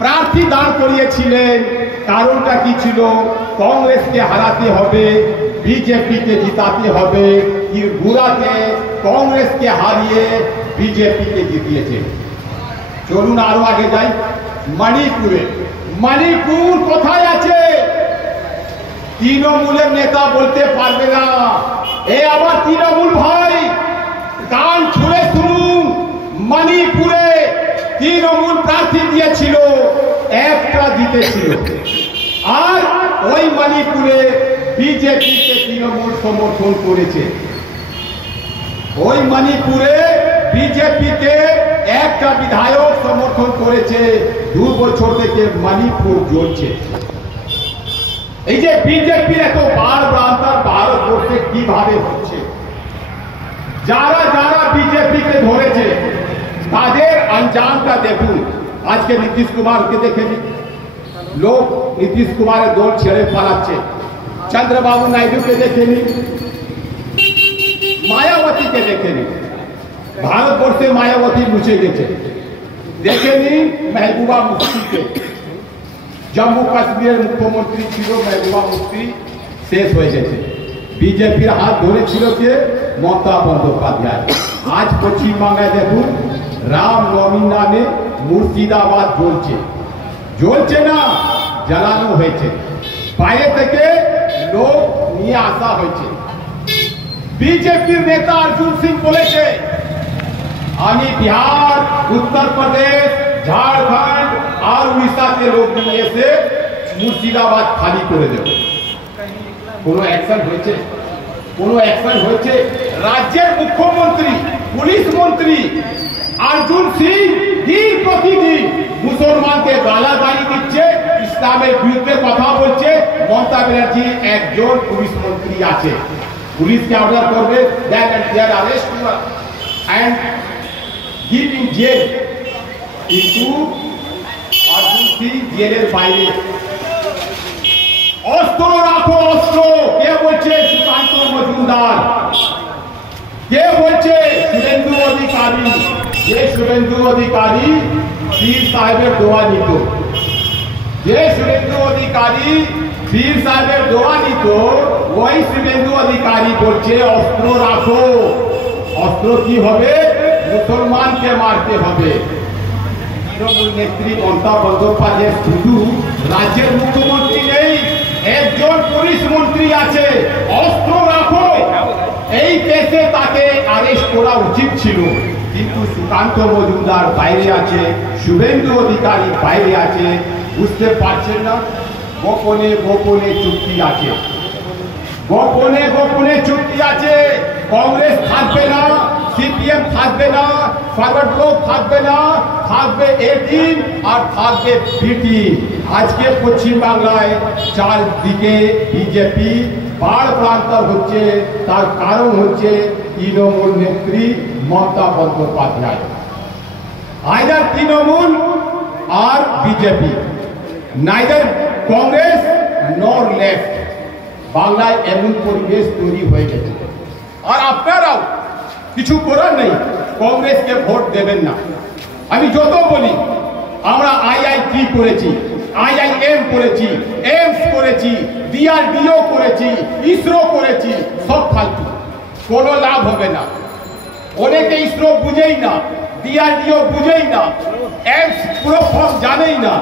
প্রার্থী দাঁড় করিয়েছিলেন কারণটা কি ছিল? কংগ্রেসকে হারাতে হবে, বিজেপিকে জিতাতে হবে। ত্রিপুরাতে কংগ্রেসকে হারিয়ে বিজেপিকে জিতিয়েছে। চলুন আরো আগে যাই, মণিপুরে। মণিপুর কোথায় আছে? তৃণমূলের নেতা বলতে পারবে না। এ আবার তৃণমূল ভাই, কান ছুঁড়ে শুনুন। মণিপুরে তৃণমূল প্রার্থী দিয়েছিল, একটা জিতেছিল। আর ওই মণিপুরে বিজেপিকে তৃণমূল সমর্থন করেছে। ওই মণিপুরে বিজেপিকে একটা বিধায়ক সমর্থন করেছে। 2 বছর থেকে মণিপুর জ্বলছে। এই যে বিজেপির এত বাড়বাড়ন্তার ভারতবর্ষে কিভাবে হচ্ছে? যারা যারা বিজেপিকে ধরেছে তাদের আঞ্জামটা দেখুন। আজকে নীতিশ কুমারকে দেখেন, লোক নীতিশ কুমারের দল ছেড়ে পালাচ্ছে। চন্দ্রবাবু নাইডুকে দেখেনি, মায়াবতীকে দেখেনি। ভারতবর্ষে মায়াবতী মুছে গেছে। দেখেনি মেহবুবা মুফতিকে, জম্মু কাশ্মীরের মুখ্যমন্ত্রী ছিল মেহবুবা মুফতি, শেষ হয়ে গেছে। বিজেপির হাত ধরেছিল কে? মমতা বন্দ্যোপাধ্যায়। আজ পশ্চিমবাংলায় দেখুন, রাম নবমীর নামে মুর্শিদাবাদ জ্বলছে। জ্বলছে না, জ্বালানো হয়েছে। বাইরে থেকে লোক নিয়ে আসা হয়েছে। বিজেপির নেতা অর্জুন সিং বলেছে, আমি বিহার, উত্তরপ্রদেশ, ঝাড়খণ্ড আর উড়িষ্যাতে লোক নিয়ে এসে মুর্শিদাবাদ খালি করে দেব। কোনো অ্যাকশন হয়েছে? কোনো অ্যাকশন হয়েছে? রাজ্যের মুখ্যমন্ত্রী, পুলিশ মন্ত্রী অর্জুন সিং দিন প্রতিদিন মুসলমানকে গালাগালি দিচ্ছে, ইসলামের বিরুদ্ধে কথা বলছে। মমতা ব্যানার্জি একজন পুলিশ মন্ত্রী আছে, পুলিশকে অর্ডার করবে, arrest and give in jail. কিন্তু অর্জুন সিং জেলের বাইরে। অস্ত্র রাখো, অস্ত্র। কে বলছে? সুকান্ত মজুমদার। কে বলছে? শুভেন্দু অধিকারী। যে শুভেন্দু অধিকারী পীর সাহেবের দোয়া নিত, যে শুভেন্দু অধিকারী পীর সাহেবের দোয়া নিত, ওই শুভেন্দু অধিকারী বলছে অস্ত্র রাখো। অস্ত্র কি হবে? মুসলমানকে মারতে হবে। তৃণমূল নেত্রী মমতা বন্দ্যোপাধ্যায় শুধু রাজ্যের মুখ্যমন্ত্রী নেই, একজন পুলিশ মন্ত্রী আছে। অস্ত্র রাখো, এই কেসে তাকে অ্যারেস্ট করা উচিত ছিল। কিন্তু সুকান্ত মজুমদার বাইরে আছে, শুভেন্দু অধিকারী বাইরে আছে। বুঝতে পারছেন না? গোপনে গোপনে চুক্তি আছে, গোপনে গোপনে চুক্তি আছে। কংগ্রেস থাকবে না, সিপিএম থাকবে না, ফরওয়ার্ড ব্লক থাকবে না, থাকবে এ টিম আর থাকবে বি টিম। আজকে পশ্চিমবাংলায় চারদিকে বিজেপি বাড়প্রান্তর হচ্ছে। তার কারণ হচ্ছে তৃণমূল নেত্রী মমতা বন্দ্যোপাধ্যায়। আইদার তৃণমূল আর বিজেপি, নাইদার কংগ্রেস নর লেফট। বাংলায় এমন পরিবেশ তৈরি হয়ে গেছে। আর আপনারাও কিছু করার নেই, কংগ্রেসকে ভোট দেবেন না। আমি যত বলি, আমরা আইআইটি করেছি, আইআইএম করেছি, এইমস করেছি, ডিআরডিও করেছি, ইসরো করেছি, সব ফালতু, কোনো লাভ হবে না। অনেকে ইসরো বুঝেই না, ডিআরডিও বুঝেই না, এইমস পুরো ফর্ম জানেই না।